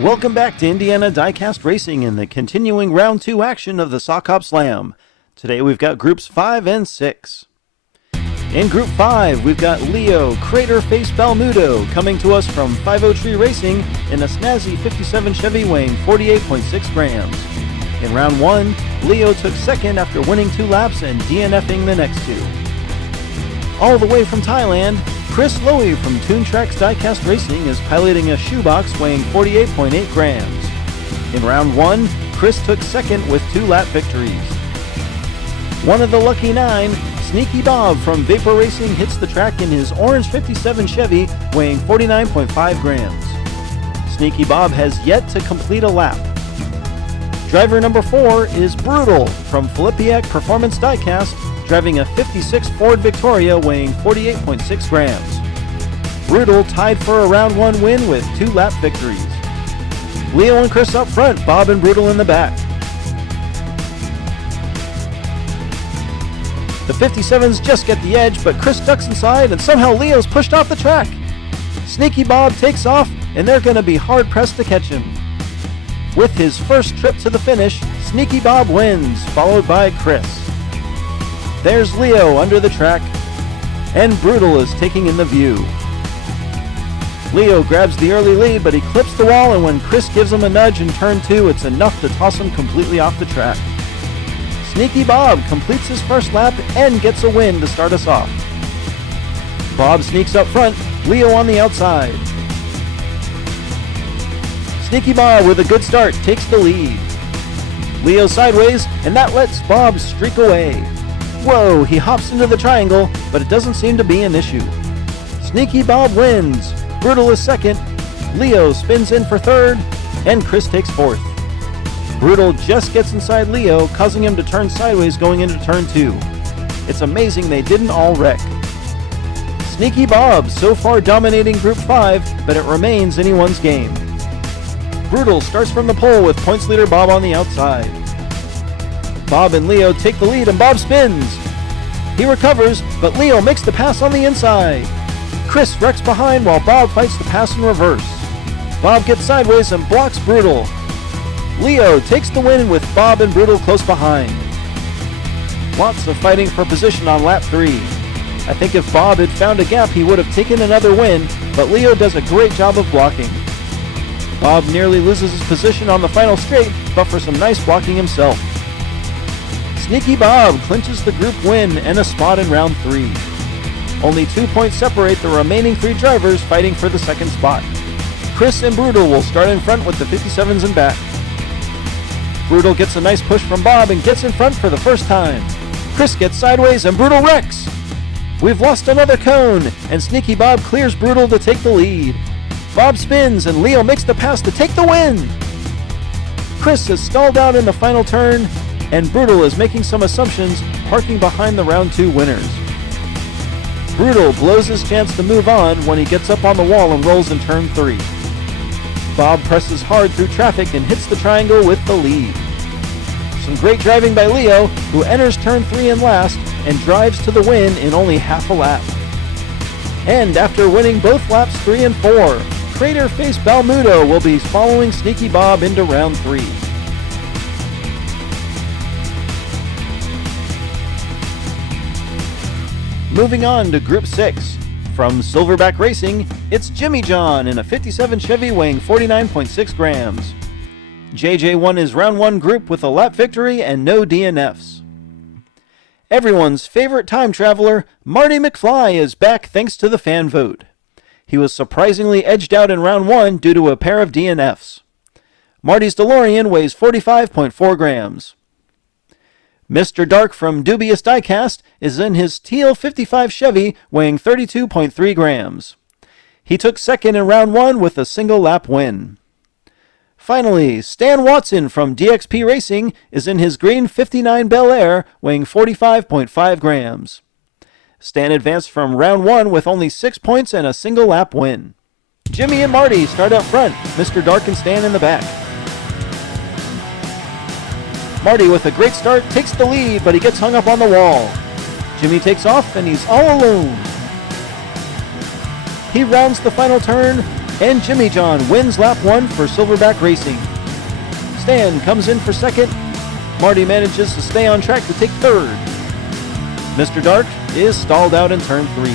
Welcome back to Indiana Diecast Racing in the continuing Round 2 action of the Sock Hop Slam. Today we've got Groups 5 and 6. In Group 5, we've got Leo Crater Face Balmudo coming to us from 50 Tree Racing in a snazzy 57 Chevy weighing 48.6 grams. In Round 1, Leo took second after winning 2 laps and DNFing the next 2. All the way from Thailand, Chris Lowy from Toon Tracks Diecast Racing is piloting a shoebox weighing 48.8 grams. In Round 1, Chris took second with 2 lap victories. One of the lucky 9, Sneaky Bob from Vapor Racing hits the track in his orange 57 Chevy weighing 49.5 grams. Sneaky Bob has yet to complete a lap. Driver number 4 is Brutal from Filipiak Performance Diecast, driving a 56 Ford Victoria weighing 48.6 grams. Brutal tied for a Round 1 win with 2 lap victories. Leo and Chris up front, Bob and Brutal in the back. The 57s just get the edge, but Chris ducks inside and somehow Leo's pushed off the track. Sneaky Bob takes off and they're going to be hard-pressed to catch him. With his first trip to the finish, Sneaky Bob wins, followed by Chris. There's Leo under the track, and Brutal is taking in the view. Leo grabs the early lead, but he clips the wall, and when Chris gives him a nudge in turn 2, it's enough to toss him completely off the track. Sneaky Bob completes his first lap and gets a win to start us off. Bob sneaks up front, Leo on the outside. Sneaky Bob with a good start takes the lead. Leo sideways, and that lets Bob streak away. Whoa, he hops into the triangle, but it doesn't seem to be an issue. Sneaky Bob wins. Brutal is second. Leo spins in for third, and Chris takes fourth. Brutal just gets inside Leo, causing him to turn sideways going into turn 2. It's amazing they didn't all wreck. Sneaky Bob so far dominating Group 5, but it remains anyone's game. Brutal starts from the pole with points leader Bob on the outside. Bob and Leo take the lead and Bob spins. He recovers, but Leo makes the pass on the inside. Chris wrecks behind while Bob fights the pass in reverse. Bob gets sideways and blocks Brutal. Leo takes the win with Bob and Brutal close behind. Lots of fighting for position on lap 3. I think if Bob had found a gap he would have taken another win, but Leo does a great job of blocking. Bob nearly loses his position on the final straight, but for some nice blocking himself. Sneaky Bob clinches the group win and a spot in Round 3. Only 2 points separate the remaining 3 drivers fighting for the second spot. Chris and Brutal will start in front with the 57s in back. Brutal gets a nice push from Bob and gets in front for the first time. Chris gets sideways and Brutal wrecks. We've lost another cone, and Sneaky Bob clears Brutal to take the lead. Bob spins and Leo makes the pass to take the win. Chris is stalled out in the final turn, and Brutal is making some assumptions, parking behind the Round 2 winners. Brutal blows his chance to move on when he gets up on the wall and rolls in turn 3. Bob presses hard through traffic and hits the triangle with the lead. Some great driving by Leo, who enters turn 3 in last and drives to the win in only half a lap. And after winning both laps 3 and 4, Crater Face Balmudo will be following Sneaky Bob into Round 3. Moving on to Group 6. From Silverback Racing, it's Jimmy John in a 57 Chevy weighing 49.6 grams. JJ won his Round 1 group with a lap victory and no DNFs. Everyone's favorite time traveler, Marty McFly, is back thanks to the fan vote. He was surprisingly edged out in Round 1 due to a pair of DNFs. Marty's DeLorean weighs 45.4 grams. Mr. Dark from Dubious Diecast is in his teal 55 Chevy weighing 32.3 grams. He took second in Round 1 with a single lap win. Finally, Stan Watson from DXP Racing is in his green 59 Bel Air weighing 45.5 grams. Stan advanced from Round 1 with only 6 points and a single lap win. Jimmy and Marty start up front, Mr. Dark and Stan in the back. Marty with a great start takes the lead, but he gets hung up on the wall. Jimmy takes off and he's all alone. He rounds the final turn, and Jimmy John wins lap 1 for Silverback Racing. Stan comes in for second. Marty manages to stay on track to take third. Mr. Dark is stalled out in turn 3.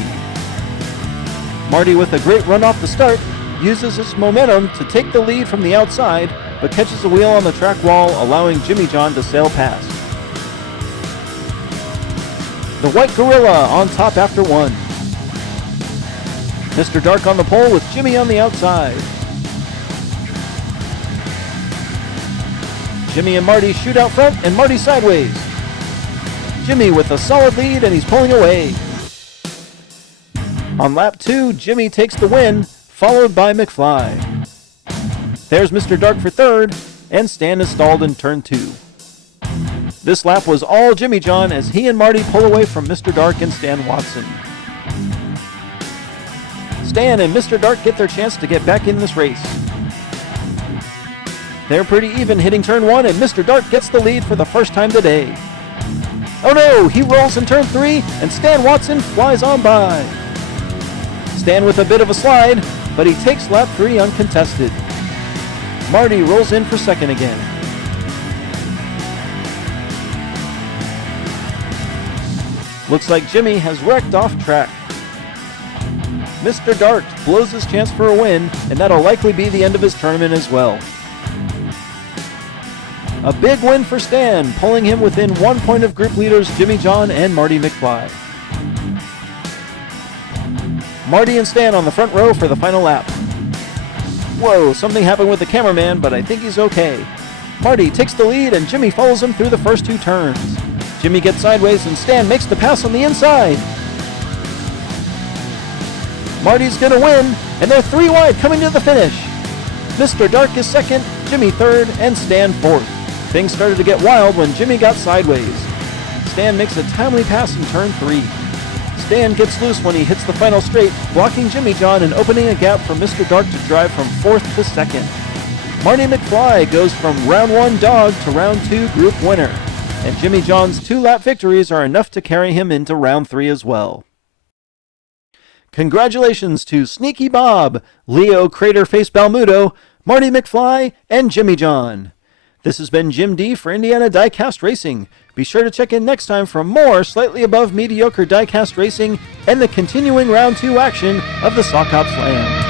Marty, with a great run off the start, uses its momentum to take the lead from the outside, but catches a wheel on the track wall, allowing Jimmy John to sail past. The White Gorilla on top after 1. Mr. Dark on the pole with Jimmy on the outside. Jimmy and Marty shoot out front, and Marty sideways. Jimmy with a solid lead, and he's pulling away. On lap 2, Jimmy takes the win, followed by McFly. There's Mr. Dark for third, and Stan is stalled in turn 2. This lap was all Jimmy John as he and Marty pull away from Mr. Dark and Stan Watson. Stan and Mr. Dark get their chance to get back in this race. They're pretty even hitting turn 1, and Mr. Dark gets the lead for the first time today. Oh no, he rolls in turn 3, and Stan Watson flies on by. Stan with a bit of a slide, but he takes lap 3 uncontested. Marty rolls in for second again. Looks like Jimmy has wrecked off track. Mr. Dark blows his chance for a win, and that'll likely be the end of his tournament as well. A big win for Stan, pulling him within 1 point of group leaders Jimmy John and Marty McFly. Marty and Stan on the front row for the final lap. Whoa, something happened with the cameraman, but I think he's okay. Marty takes the lead, and Jimmy follows him through the first 2 turns. Jimmy gets sideways, and Stan makes the pass on the inside. Marty's gonna win, and they're 3 wide coming to the finish. Mr. Dark is second, Jimmy third, and Stan fourth. Things started to get wild when Jimmy got sideways. Stan makes a timely pass in turn 3. Stan gets loose when he hits the final straight, blocking Jimmy John and opening a gap for Mr. Dark to drive from 4th to 2nd. Marty McFly goes from round 1 dog to round 2 group winner, and Jimmy John's 2-lap victories are enough to carry him into round 3 as well. Congratulations to Sneaky Bob, Leo Craterface Balmudo, Marty McFly, and Jimmy John. This has been Jim D for Indiana Diecast Racing. Be sure to check in next time for more slightly above mediocre diecast racing and the continuing round 2 action of the Sock Hop Slam.